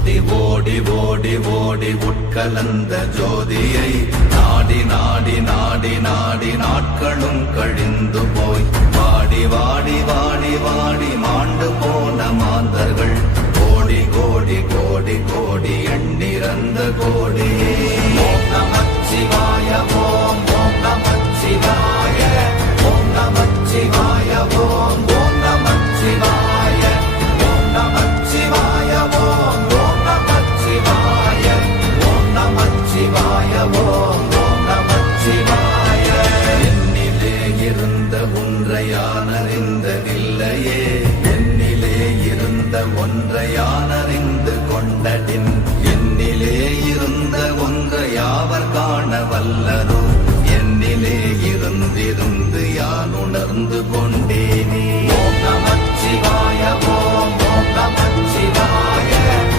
ஓடி ஓடி ஓடி ஓடி உட்கலந்த ஜோதியை நாடி நாடி நாடி நாடி நாட்களும் கழிந்து போய் வாடி வாடி வாடி வாடி மாண்டு போன மாந்தர்கள் கோடி கோடி கோடி